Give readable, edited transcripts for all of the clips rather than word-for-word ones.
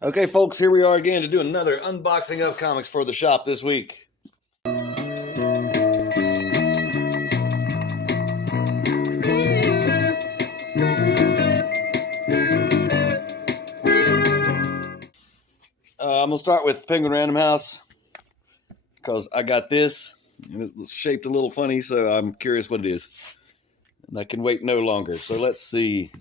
Okay, folks, here we are again to do another unboxing of comics for the shop this week. I'm going to start with Penguin Random House because I got this, and it's shaped a little funny, so I'm curious what it is. And I can wait no longer, so let's see.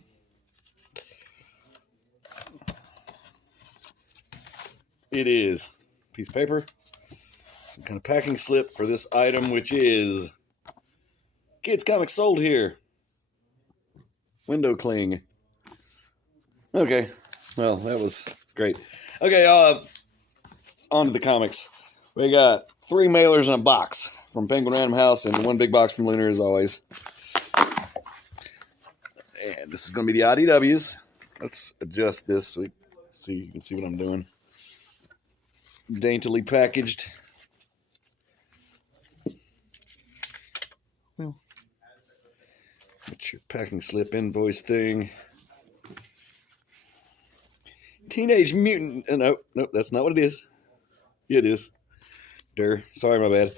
It is a piece of paper, some kind of packing slip for this item, which is Kids Comics Sold Here. Window cling. Okay, well, that was great. Okay, on to the comics. We got 3 mailers in a box from Penguin Random House and 1 big box from Lunar, as always. And this is going to be the IDWs. Let's adjust this so you can see what I'm doing. Daintily packaged. Well, get your packing slip invoice thing. Teenage Mutant. Nope, that's not what it is. Yeah, it is. Sorry, my bad.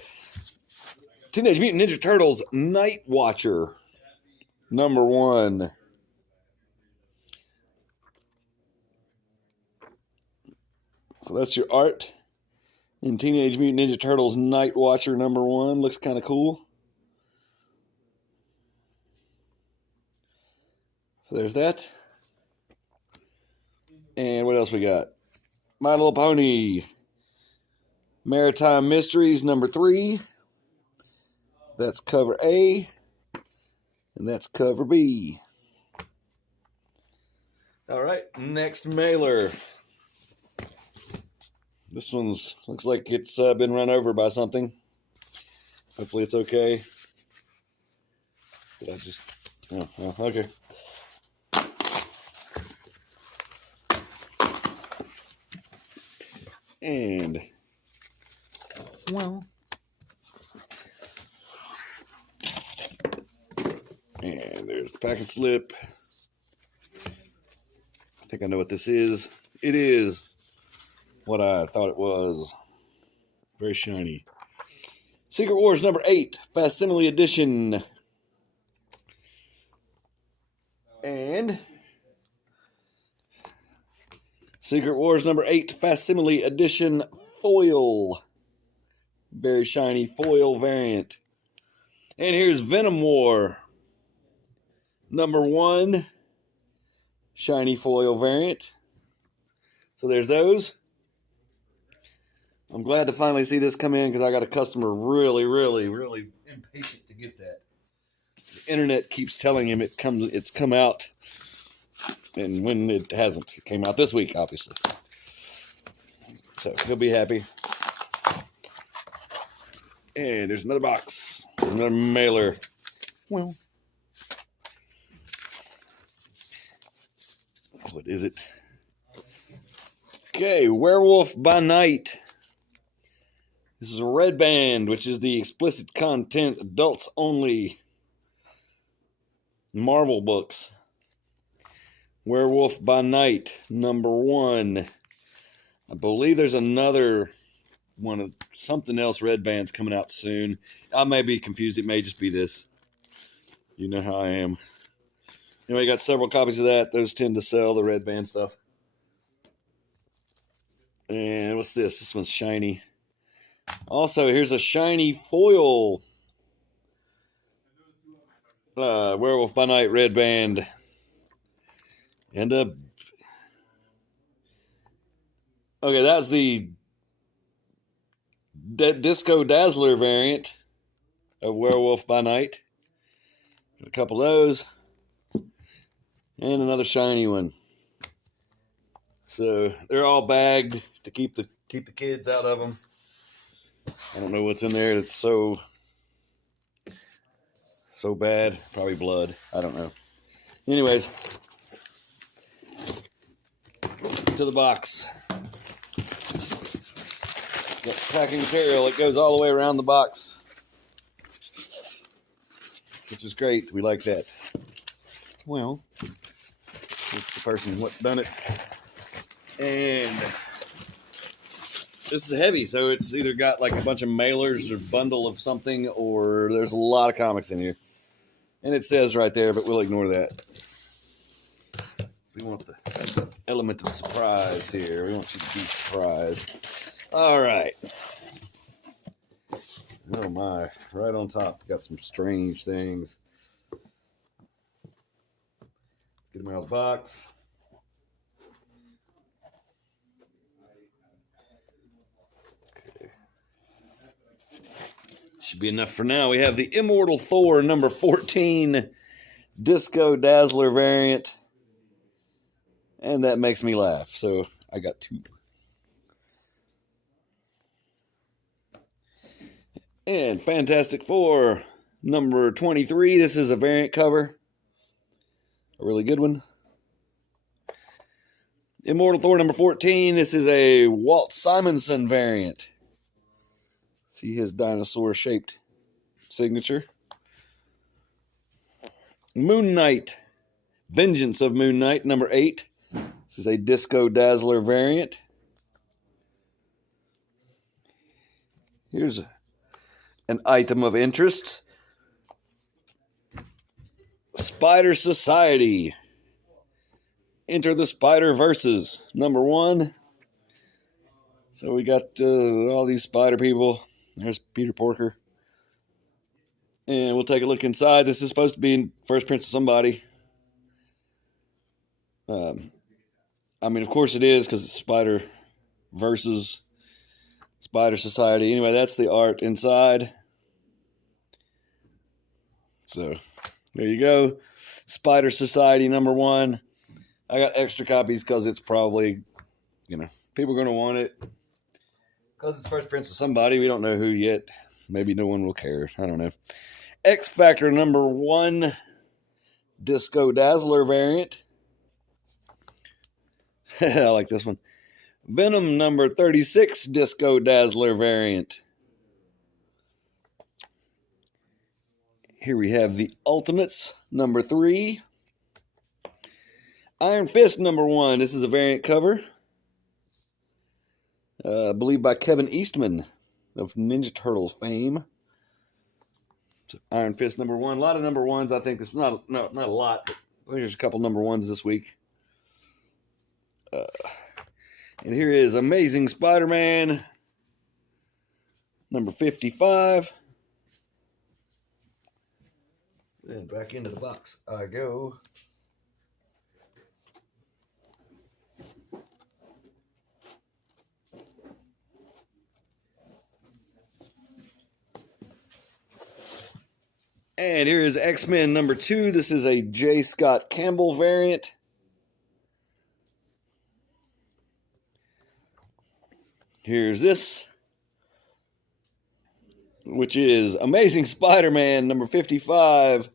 Teenage Mutant Ninja Turtles Night Watcher, #1. So that's your art in Teenage Mutant Ninja Turtles Night Watcher #1. Looks kind of cool. So there's that. And what else we got? My Little Pony Maritime Mysteries #3. That's cover A. And that's cover B. All right, next mailer. This one's looks like it's been run over by something. Hopefully it's okay. Did I just... Oh, okay. And, well... And there's the packing slip. I think I know what this is. It is what I thought it was. Very shiny. Secret Wars #8, Facsimile Edition. And Secret Wars #8, Facsimile Edition foil. Very shiny foil variant. And here's Venom War #1, shiny foil variant. So there's those. I'm glad to finally see this come in because I got a customer really impatient to get that. The internet keeps telling him it's come out, and when it hasn't, it came out this week, obviously. So he'll be happy. And there's another box, another mailer. Well, what is it? Okay, Werewolf by Night. This is a red band, which is the explicit content, adults only Marvel books. Werewolf by Night, #1. I believe there's another one of something else red band's coming out soon. I may be confused. It may just be this. You know how I am. Anyway, got several copies of that. Those tend to sell, the red band stuff. And what's this? This one's shiny. Also, here's a shiny foil Werewolf by Night red band. And okay, that's the Disco Dazzler variant of Werewolf by Night. Got a couple of those. And another shiny one. So they're all bagged to keep the kids out of them. I don't know what's in there that's so bad. Probably blood. I don't know. Anyways, to the box. Got packing material that goes all the way around the box, which is great. We like that. Well, it's the person what done it. And this is heavy, so it's either got like a bunch of mailers or bundle of something, or there's a lot of comics in here. And it says right there, but we'll ignore that. We want the element of surprise here. We want you to be surprised. All right. Oh my, right on top. Got some strange things. Let's get them out of the box. Okay. Should be enough for now. We have the Immortal Thor number 14 Disco Dazzler variant. And that makes me laugh. So I got 2. And Fantastic Four number 23. This is a variant cover. A really good one. Immortal Thor number 14. This is a Walt Simonson variant. See his dinosaur-shaped signature. Moon Knight. Vengeance of Moon Knight number 8. This is a Disco Dazzler variant. Here's an item of interest. Spider Society. Enter the Spider-Verses, number 1. So we got all these spider people. There's Peter Porker. And we'll take a look inside. This is supposed to be First Prince of somebody. I mean, of course it is, because it's Spider-Verses, Spider Society. Anyway, that's the art inside. So, there you go. Spider Society number 1. I got extra copies because it's probably, people are going to want it. Because it's First Prince of somebody. We don't know who yet. Maybe no one will care. I don't know. X Factor number 1. Disco Dazzler variant. I like this one. Venom number 36. Disco Dazzler variant. Here we have the Ultimates number 3. Iron Fist number 1. This is a variant cover. I believe by Kevin Eastman of Ninja Turtles fame. So Iron Fist number 1. A lot of number 1s. I think this not a lot, but here's a couple number 1s this week. And here is Amazing Spider-Man number 55. And back into the box I go. And here is X-Men number 2. This is a J. Scott Campbell variant. Here's this, which is Amazing Spider-Man number 55.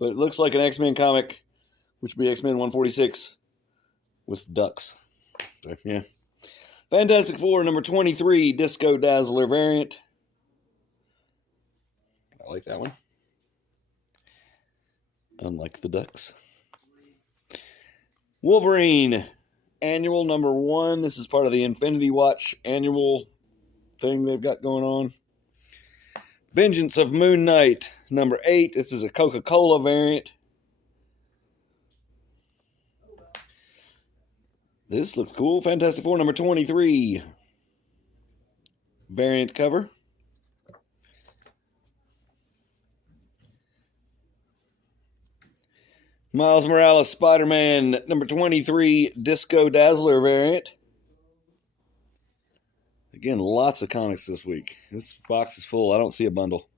But it looks like an X-Men comic, which would be X-Men 146 with ducks. So, yeah. Fantastic Four number 23, Disco Dazzler variant. I like that one. Unlike the ducks. Wolverine annual number 1. This is part of the Infinity Watch annual thing they've got going on. Vengeance of Moon Knight number 8. This is a Coca-Cola variant. This looks cool. Fantastic Four number 23. Variant cover. Miles Morales Spider-Man number 23 Disco Dazzler variant. Again, lots of comics this week. This box is full. I don't see a bundle.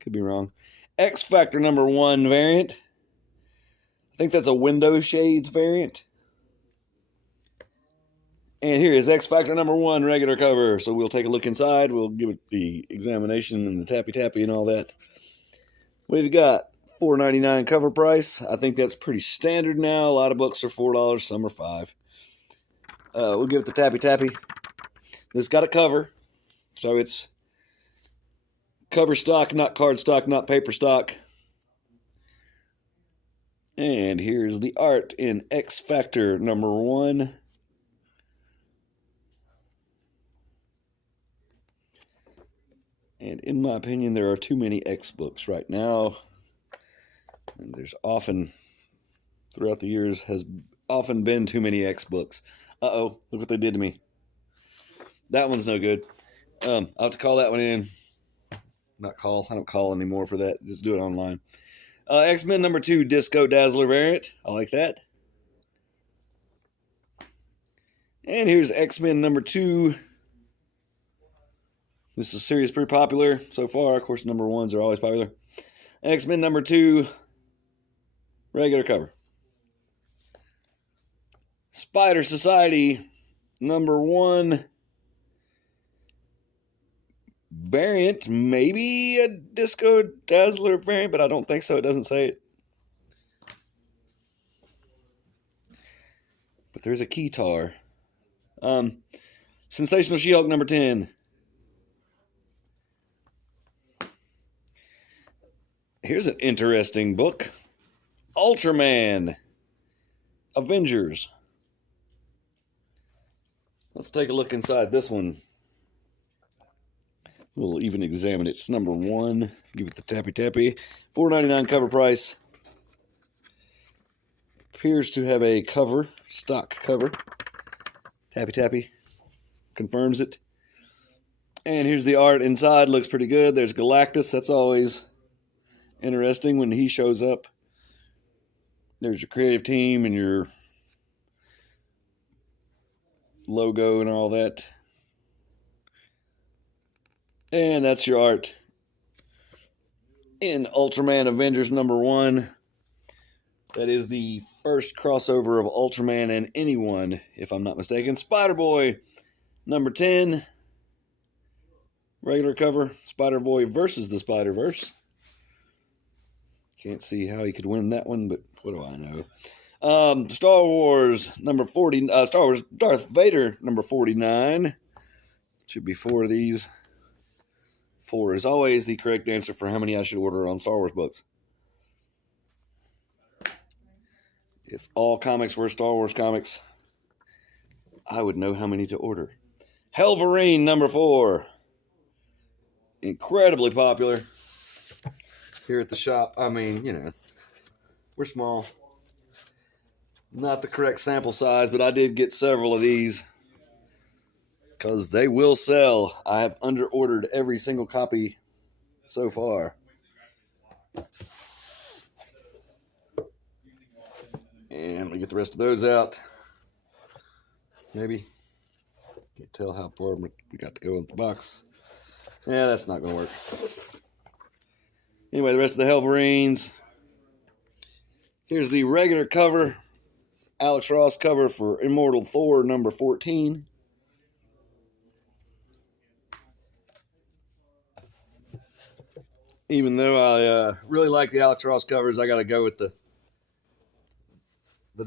Could be wrong. X Factor number 1 variant. I think that's a Window Shades variant. And here is X Factor number 1 regular cover. So we'll take a look inside. We'll give it the examination and the tappy-tappy and all that. We've got $4.99 cover price. I think that's pretty standard now. A lot of books are $4, some are $5. We'll give it the tappy-tappy. This got a cover, so it's cover stock, not card stock, not paper stock. And here's the art in X Factor number 1. And in my opinion, there are too many X books right now. And there's often, throughout the years, has often been too many X books. Uh-oh, look what they did to me. That one's no good. I'll have to call that one in. Not call. I don't call anymore for that. Just do it online. X-Men number 2, Disco Dazzler variant. I like that. And here's X-Men number 2. This is series pretty popular so far. Of course, number 1s are always popular. X-Men number 2, regular cover. Spider Society number 1. Variant, maybe a Disco Dazzler variant, but I don't think so. It doesn't say it. But there's a Keytar. Sensational She-Hulk number 10. Here's an interesting book. Ultraman. Avengers. Let's take a look inside this one. We'll even examine it. It's number 1. Give it the tappy tappy. $4.99 cover price. Appears to have a cover, stock cover. Tappy tappy. Confirms it. And here's the art inside. Looks pretty good. There's Galactus. That's always interesting when he shows up. There's your creative team and your logo and all that. And that's your art in Ultraman Avengers number 1. That is the first crossover of Ultraman and anyone, if I'm not mistaken. Spider-Boy number 10. Regular cover. Spider-Boy versus the Spider-Verse. Can't see how he could win that one, but what do I know? Star Wars number 40. Star Wars Darth Vader number 49. Should be 4 of these. 4 is always the correct answer for how many I should order on Star Wars books. If all comics were Star Wars comics, I would know how many to order. Helverine number 4. Incredibly popular here at the shop. I mean, you know, we're small. Not the correct sample size, but I did get several of these. Because they will sell. I have under-ordered every single copy so far. And let me get the rest of those out. Maybe. Can't tell how far we got to go in the box. Yeah, that's not going to work. Anyway, the rest of the Helverines. Here's the regular cover. Alex Ross cover for Immortal Thor number 14. Even though I really like the Alex Ross covers, I got to go with the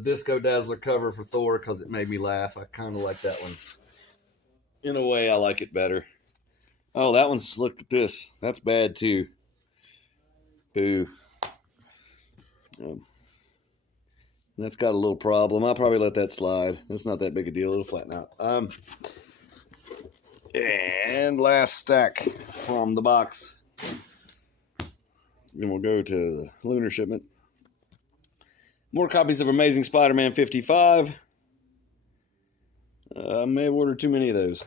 Disco Dazzler cover for Thor because it made me laugh. I kind of like that one. In a way, I like it better. Oh, that one's, look at this. That's bad too. Boo. That's got a little problem. I'll probably let that slide. It's not that big a deal. It'll flatten out. And last stack from the box. Then we'll go to the Lunar shipment. More copies of Amazing Spider-Man 55. I may have ordered too many of those.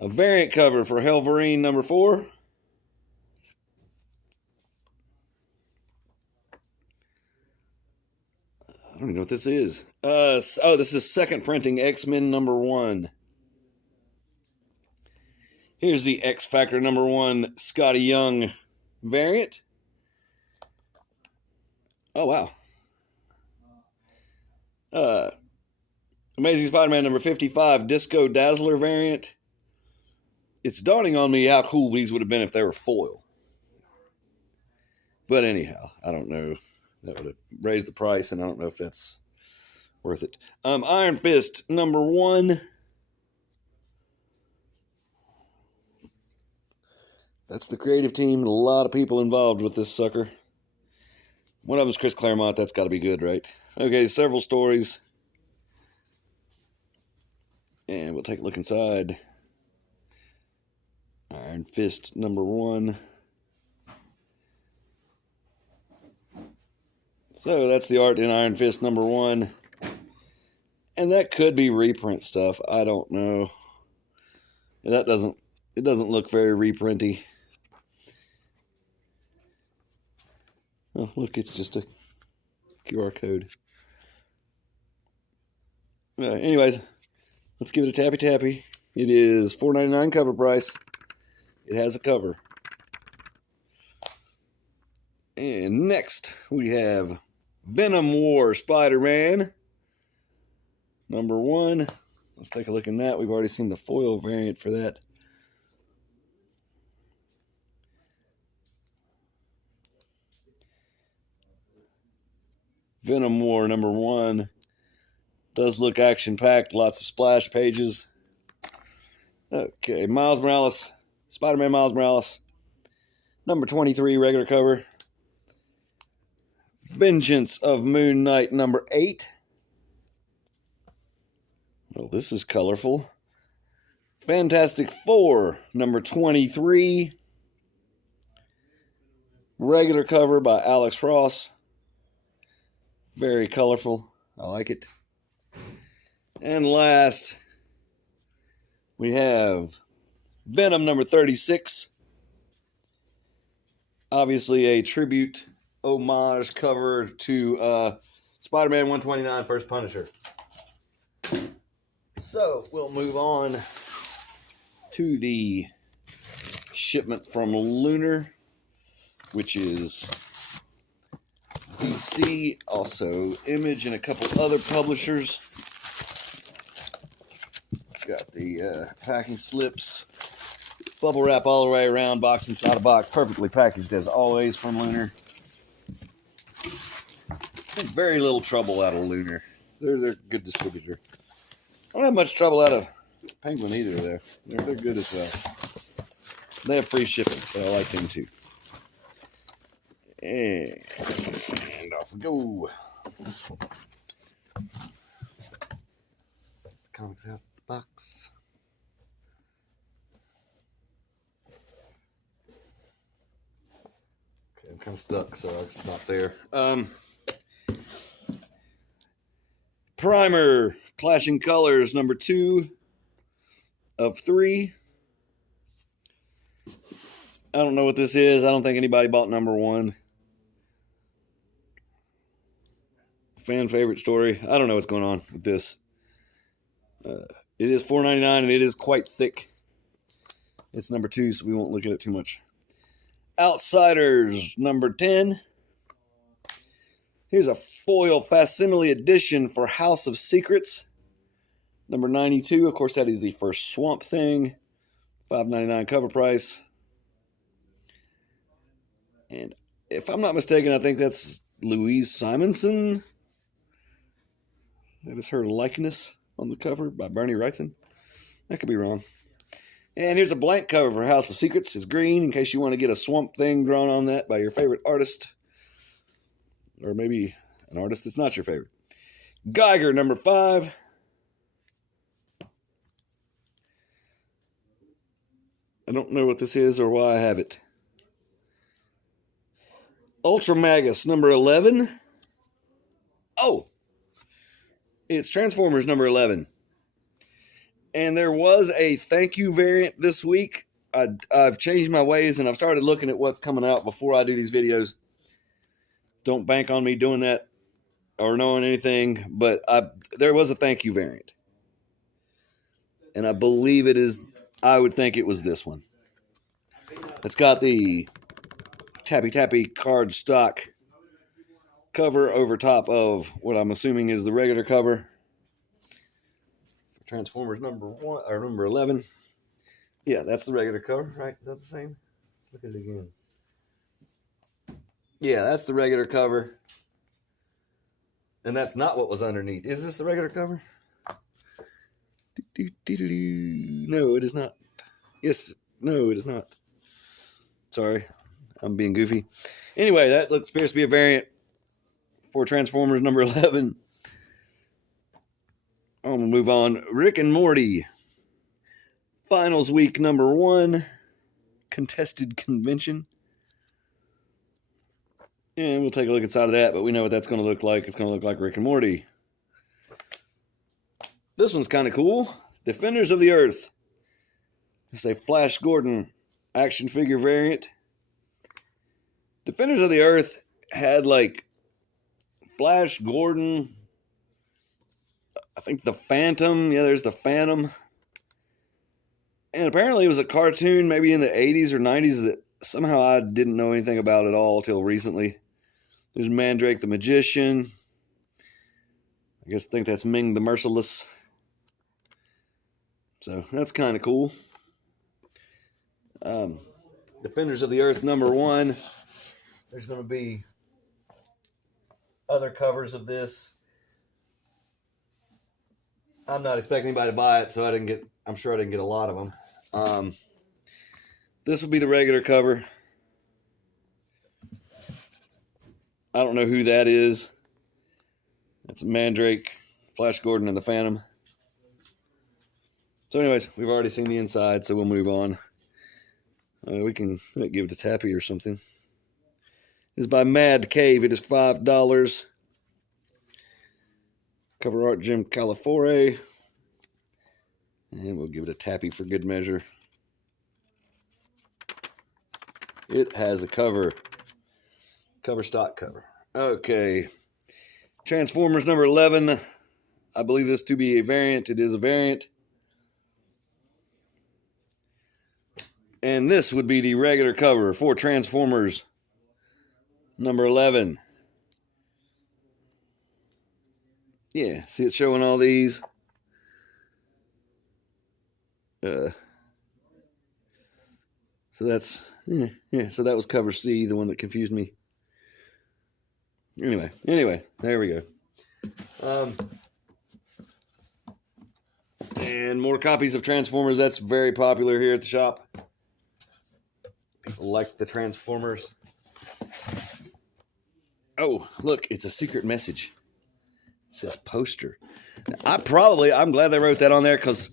A variant cover for Helverine number 4. I don't even know what this is. This is second printing X-Men number 1. Here's the X Factor number 1 Scotty Young variant. Oh, wow. Amazing Spider-Man number 55 Disco Dazzler variant. It's dawning on me how cool these would have been if they were foil. But anyhow, I don't know. That would have raised the price, and I don't know if that's worth it. Iron Fist number 1. That's the creative team. A lot of people involved with this sucker. One of them's Chris Claremont. That's got to be good, right? Okay, several stories. And we'll take a look inside. Iron Fist #1. So that's the art in Iron Fist #1. And that could be reprint stuff. I don't know. It doesn't look very reprinty. Oh, look, it's just a QR code. Anyways, let's give it a tappy. It is $4.99 cover price. It has a cover. And next, we have Venom War Spider-Man #1. Let's take a look in that. We've already seen the foil variant for that. Venom War #1 does look action-packed, lots of splash pages. Okay, Miles Morales, Spider-Man Miles Morales, #23, regular cover. Vengeance of Moon Knight #8. Well, this is colorful. Fantastic Four #23. Regular cover by Alex Ross. Very colorful. I like it. And last, we have Venom #36. Obviously a tribute, homage cover to Spider-Man 129, First Punisher. So we'll move on to the shipment from Lunar, which is DC, also Image, and a couple other publishers. Got the packing slips, bubble wrap all the way around, box inside a box, perfectly packaged as always from Lunar. Very little trouble out of Lunar. They're a good distributor. I don't have much trouble out of Penguin either. They're good as well. They have free shipping, so I like them too. And off we go. Comics out the box. Okay, I'm kind of stuck, so I'll stop there. Primer, Clashing Colors, #2 of 3. I don't know what this is. I don't think anybody bought #1. Fan favorite story. I don't know what's going on with this. It is $4.99 and it is quite thick. It's #2, so we won't look at it too much. Outsiders, #10. Here's a foil facsimile edition for House of Secrets, #92. Of course, that is the first Swamp Thing. $5.99 cover price. And if I'm not mistaken, I think that's Louise Simonson. That is her likeness on the cover by Bernie Wrightson. That could be wrong. And here's a blank cover for House of Secrets. It's green in case you want to get a Swamp Thing drawn on that by your favorite artist. Or maybe an artist that's not your favorite. Geiger, #5. I don't know what this is or why I have it. Ultra Magus, #11. Oh! It's Transformers #11. And there was a thank you variant this week. I've changed my ways and I've started looking at what's coming out before I do these videos. Don't bank on me doing that or knowing anything, but there was a thank you variant. And I believe it is, I would think it was this one. It's got the tappy card stock cover over top of what I'm assuming is the regular cover. Transformers #1 or #11. Yeah, that's the regular cover, right? Is that the same? Let's look at it again. Yeah, that's the regular cover. And that's not what was underneath. Is this the regular cover? No, it is not. Yes, no, it is not. Sorry, I'm being goofy. Anyway, that appears to be a variant. for Transformers number 11. I'm going to move on. Rick and Morty. Finals week number 1. Contested convention. And we'll take a look inside of that, but we know what that's going to look like. It's going to look like Rick and Morty. This one's kind of cool. Defenders of the Earth. It's a Flash Gordon action figure variant. Defenders of the Earth had like Flash Gordon. I think the Phantom. Yeah, there's the Phantom. And apparently it was a cartoon maybe in the 80s or 90s that somehow I didn't know anything about at all till recently. There's Mandrake the Magician. I guess I think that's Ming the Merciless. So that's kind of cool. Defenders of the Earth number 1. There's going to be other covers of this. I'm not expecting anybody to buy it, so I'm sure I didn't get a lot of them. This will be the regular cover. I don't know who that is. That's Mandrake, Flash Gordon, and the Phantom. So anyways, we've already seen the inside, so we'll move on. We can give it a tappy or something. It's by Mad Cave. It is $5. Cover art Jim Calafiore. And we'll give it a tappy for good measure. It has a cover. Cover stock cover. Okay. Transformers number 11. I believe this to be a variant. It is a variant. And this would be the regular cover for Transformers number 11. Yeah, see it's showing all these. So that's, so that was cover C, the one that confused me. Anyway, there we go. And more copies of Transformers. That's very popular here at the shop. People like the Transformers. Oh, look, it's a secret message. It says poster. I'm glad they wrote that on there because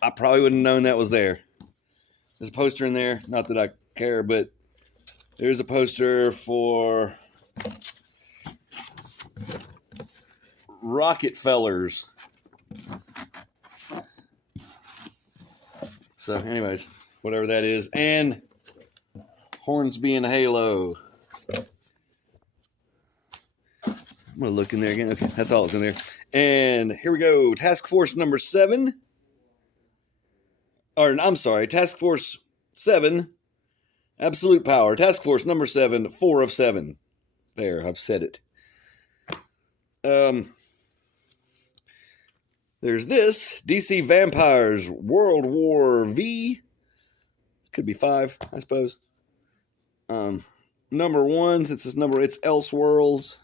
I probably wouldn't have known that was there. There's a poster in there. Not that I care, but there's a poster for Rockefellers. So anyways, whatever that is. And Hornsby and Halo. I'm going to look in there again. Okay, that's all that's in there. And here we go. Task Force number 7. Or, I'm sorry. Task Force 7. Absolute Power. Task Force number 7. 4 of 7. There, I've said it. There's this. DC Vampires World War V. Could be 5, I suppose. Number 1, since it's Elseworlds.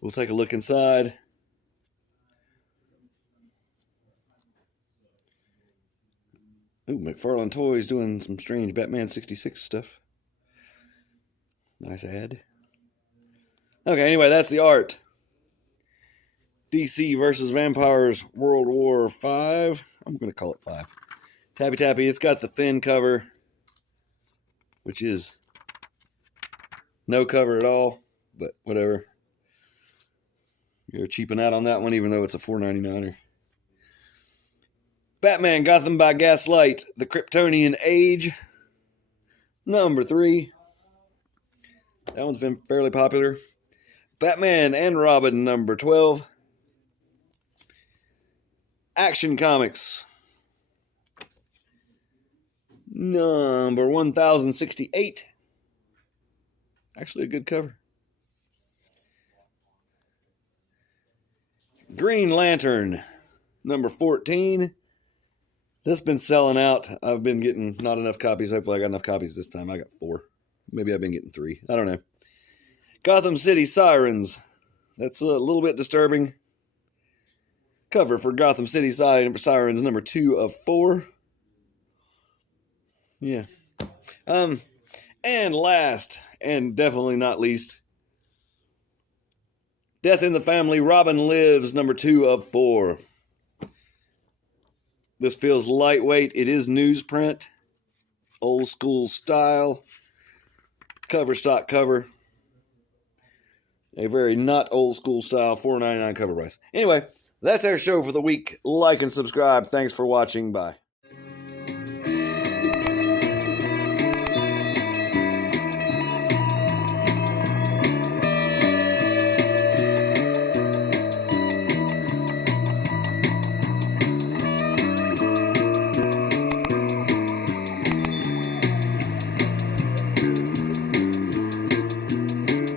We'll take a look inside. Ooh, McFarlane Toys doing some strange Batman 66 stuff. Nice ad. Okay, anyway, that's the art. DC versus Vampires World War 5. I'm going to call it 5. Tappy Tappy. It's got the thin cover, which is no cover at all, but whatever. You're cheaping out on that one, even though it's a $4.99er. Batman Gotham by Gaslight, The Kryptonian Age, number 3. That one's been fairly popular. Batman and Robin, number 12. Action Comics, number 1068. Actually a good cover. Green Lantern, number 14. This has been selling out. I've been getting not enough copies. Hopefully I got enough copies this time. I got 4. Maybe I've been getting 3. I don't know. Gotham City Sirens. That's a little bit disturbing. Cover for Gotham City Sirens number 2 of 4. Yeah. And last, and definitely not least, Death in the Family, Robin Lives, number 2 of 4. This feels lightweight. It is newsprint. Old school style. Cover stock cover. A very not old school style $4.99 cover price. Anyway, that's our show for the week. Like and subscribe. Thanks for watching. Bye.